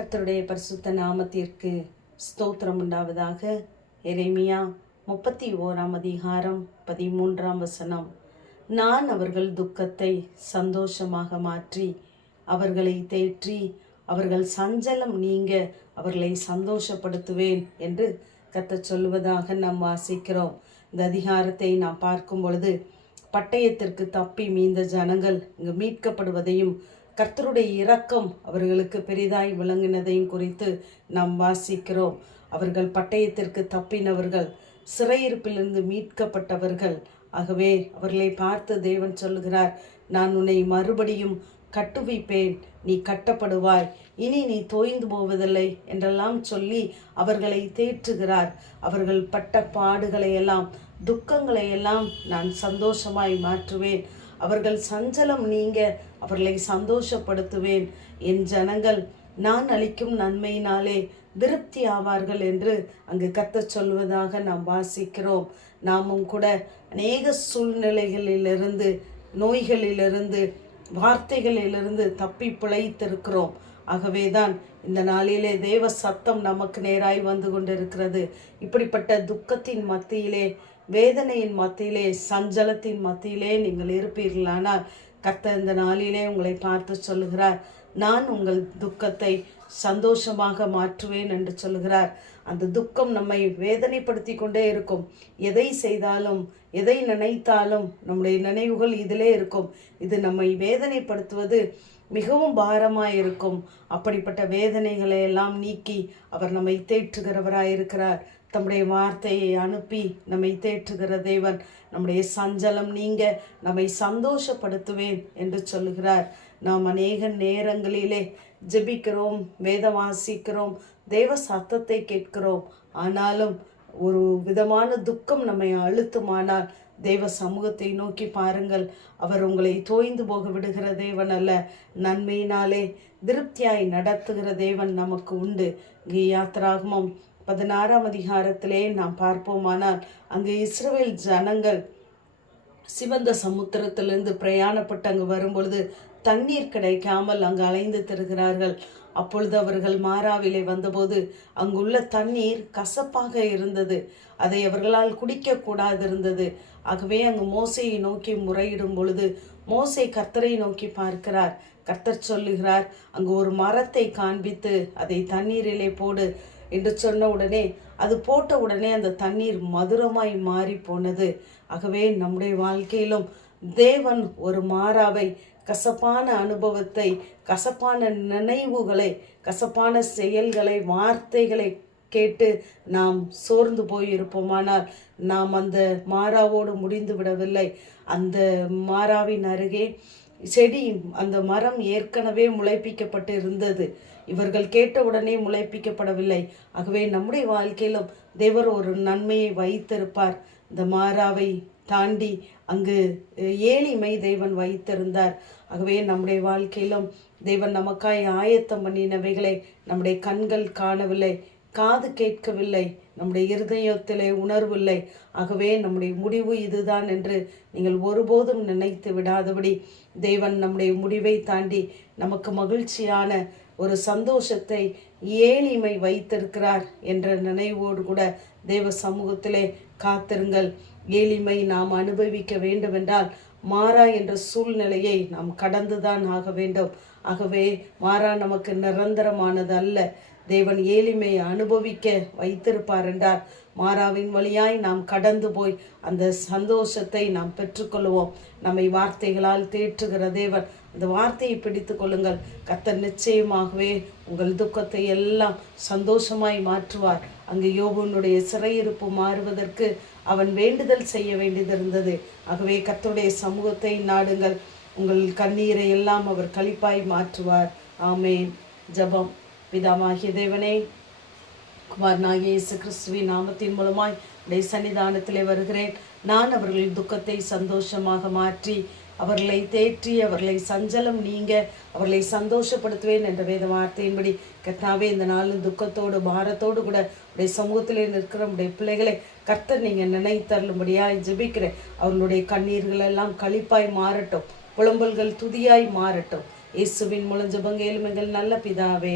கர்த்தருடைய பரிசுத்த நாமத்திற்கு ஸ்தோத்திரம் உண்டாவதாக. எரேமியா 31 13 நான் அவர்கள் துக்கத்தை சந்தோஷமாக மாற்றி அவர்களை தேற்றி அவர்கள் சஞ்சலம் நீங்க அவர்களை சந்தோஷப்படுத்துவேன் என்று கர்த்தர் சொல்லுவதாக நாம் வாசிக்கிறோம். இந்த அதிகாரத்தை நாம் பார்க்கும் பொழுது பட்டயத்திற்கு தப்பி மீந்த ஜனங்கள் இங்கு மீட்கப்படுவதையும் கர்த்தருடைய இரக்கம் அவர்களுக்கு பெரிதாய் விளங்கினதையும் குறித்து நாம் வாசிக்கிறோம். அவர்கள் பட்டயத்திற்கு தப்பினவர்கள், சிறையிருப்பிலிருந்து மீட்கப்பட்டவர்கள். ஆகவே அவர்களை பார்த்து தேவன் சொல்லுகிறார், நான் உன்னை மறுபடியும் கட்டுவிப்பேன், நீ கட்டப்படுவாய், இனி நீ தோய்ந்து போவதில்லை என்றெல்லாம் சொல்லி அவர்களை தேற்றுகிறார். அவர்கள் பட்ட பாடுகளை எல்லாம் துக்கங்களை எல்லாம் நான் சந்தோஷமாய் மாற்றுவேன், அவர்கள் சஞ்சலம் நீங்க அவர்களை சந்தோஷப்படுத்துவேன், என் ஜனங்கள் நான் அளிக்கும் நன்மையினாலே திருப்தி ஆவார்கள் என்று அங்கு கர்த்தர் சொல்வதாக நாம் வாசிக்கிறோம். நாமும் கூட அநேக சூழ்நிலைகளிலிருந்து, நோய்களிலிருந்து, வார்த்தைகளிலிருந்து தப்பி பிழைத்திருக்கிறோம். ஆகவேதான் இந்த நாளிலே தேவ சத்தம் நமக்கு நேராய் வந்து கொண்டிருக்கிறது. இப்படிப்பட்ட துக்கத்தின் மத்தியிலே, வேதனையின் மத்தியிலே, சஞ்சலத்தின் மத்தியிலே நீங்கள் இருப்பீர்களானால் கர்த்தர் இந்த நாளிலே உங்களை பார்த்து சொல்லுகிறார், நான் உங்கள் துக்கத்தை சந்தோஷமாக மாற்றுவேன் என்று சொல்லுகிறார். அந்த துக்கம் நம்மை வேதனைப்படுத்தி கொண்டே இருக்கும். எதை செய்தாலும், எதை நினைத்தாலும் நம்முடைய நினைவுகள் இதிலே இருக்கும். இது நம்மை வேதனைப்படுத்துவது மிகவும் பாரமாய் இருக்கும். அப்படிப்பட்ட வேதனைகளை எல்லாம் நீக்கி அவர் நம்மை தேற்றுகிறவராயிருக்கிறார். தம்முடைய வார்த்தையை அனுப்பி நம்மை தேற்றுகிற தேவன். நம்முடைய சஞ்சலம் நீங்க நம்மை சந்தோஷப்படுத்துவேன் என்று சொல்லுகிறார். நாம் அநேக நேரங்களிலே ஜெபிக்கிறோம், வேதம் வாசிக்கிறோம், தேவ சத்தத்தை கேட்கிறோம். ஆனாலும் ஒரு விதமான துக்கம் நம்மை அழுத்துமானால் தேவ சமூகத்தை நோக்கி பாருங்கள். அவர் உங்களை தோய்ந்து போக விடுகிற தேவன் அல்ல, நன்மையினாலே திருப்தியாய் நடத்துகிற தேவன் நமக்கு உண்டு. இங்கே யாத்திராகமம் 16 நாம் பார்ப்போமானால் அங்கு இஸ்ரவேல் ஜனங்கள் சிவந்த சமுத்திரத்திலிருந்து பிரயாணப்பட்டு அங்கு வரும்பொழுது தண்ணீர் கிடைக்காமல் அங்கு அலைந்து திரிகிறார்கள். அப்பொழுது அவர்கள் மாராவிலே வந்தபோது அங்குள்ள தண்ணீர் கசப்பாக இருந்தது. அதை அவர்களால் குடிக்க கூடாது இருந்தது. ஆகவே அங்கு மோசையை நோக்கி முறையிடும் பொழுது மோசே கர்த்தரை நோக்கி பார்க்கிறார். கர்த்தர் சொல்லுகிறார், அங்கு ஒரு மரத்தை காண்பித்து அதை தண்ணீரிலே போடு என்று சொன்ன உடனே, அது போட்ட உடனே அந்த தண்ணீர் மதுரமாய் மாறி போனது. ஆகவே நம்முடைய வாழ்க்கையிலும் தேவன் ஒரு மாறாவை, கசப்பான அனுபவத்தை, கசப்பான நினைவுகளை, கசப்பான செயல்களை, வார்த்தைகளை கேட்டு நாம் சோர்ந்து போயிருப்போமானால் நாம் அந்த மாறாவோடு முடிந்து விடவில்லை. அந்த மாறாவின் அருகே செடி, அந்த மரம் ஏற்கனவே முளைப்பிக்கப்பட்டு இருந்தது. இவர்கள் கேட்டவுடனே முளைப்பிக்கப்படவில்லை. ஆகவே நம்முடைய வாழ்க்கையிலும் தேவர் ஒரு நன்மையை வைத்திருப்பார். இந்த மாறாவை தாண்டி அங்கு ஏளிமை தேவன் வைத்திருந்தார். ஆகவே நம்முடைய வாழ்க்கையிலும் தேவன் நமக்காய் ஆயத்தம் பண்ணினவைகளை நம்முடைய கண்கள் காணவில்லை, காது கேட்கவில்லை, நம்முடைய இருதயத்திலே உணர்வில்லை. ஆகவே நம்முடைய முடிவு இதுதான் என்று நீங்கள் ஒருபோதும் நினைத்து விடாதபடி தேவன் நம்முடைய முடிவை தாண்டி நமக்கு மகிழ்ச்சியான ஒரு சந்தோஷத்தை, ஏளிமை வைத்திருக்கிறார் என்ற நினைவோடு கூட தேவ சமூகத்திலே காத்திருங்கள். ஏளிமை நாம் அனுபவிக்க வேண்டுமென்றால் மாறா என்ற சூழ்நிலையை நாம் கடந்துதான் ஆக வேண்டும். ஆகவே மாறா நமக்கு நிரந்தரமானது அல்ல. தேவன் ஏளிமையை அனுபவிக்க வைத்திருப்பார் என்றால் மாறாவின் வழியாய் நாம் கடந்து போய் அந்த சந்தோஷத்தை நாம் பெற்றுக்கொள்வோம். நம்மை வார்த்தைகளால் தேற்றுகிற தேவன், அந்த வார்த்தையை பிடித்து கொள்ளுங்கள். கர்த்தர் நிச்சயமாகவே உங்கள் துக்கத்தை எல்லாம் சந்தோஷமாய் மாற்றுவார். அங்கு யோபுனுடைய சிறையிருப்பு மாறுவதற்கு அவன் வேண்டுதல் செய்ய வேண்டியதிருந்தது. ஆகவே கர்த்தருடைய சமூகத்தை நாடுங்கள், உங்கள் கண்ணீரை எல்லாம் அவர் களிப்பாய் மாற்றுவார். ஆமேன். ஜெபம். பிதாவாகிய தேவனே, குமாரனாகிய இயேசு கிறிஸ்துவின் நாமத்தின் மூலமாய் உடைய சன்னிதானத்திலே வருகிறேன். நான் அவர்கள் துக்கத்தை சந்தோஷமாக மாற்றி அவர்களை தேற்றி அவர்களை சஞ்சலம் நீங்க அவர்களை சந்தோஷப்படுத்துவேன் என்ற வேத வார்த்தையின்படி கர்த்தாவே, இந்த நாளும் துக்கத்தோடு பாரத்தோடு கூட உடைய சமூகத்திலே நிற்கிற உடைய பிள்ளைகளை கர்த்தர் நீங்கள் நினைத்தருளும்படியாய் ஜெபிக்கிறேன். அவர்களுடைய கண்ணீர்கள் எல்லாம் களிப்பாய் மாறட்டும், புலம்பல்கள் துதியாய் மாறட்டும். இயேசுவின் மூலம் ஜெபங்க எங்கள் நல்ல பிதாவே.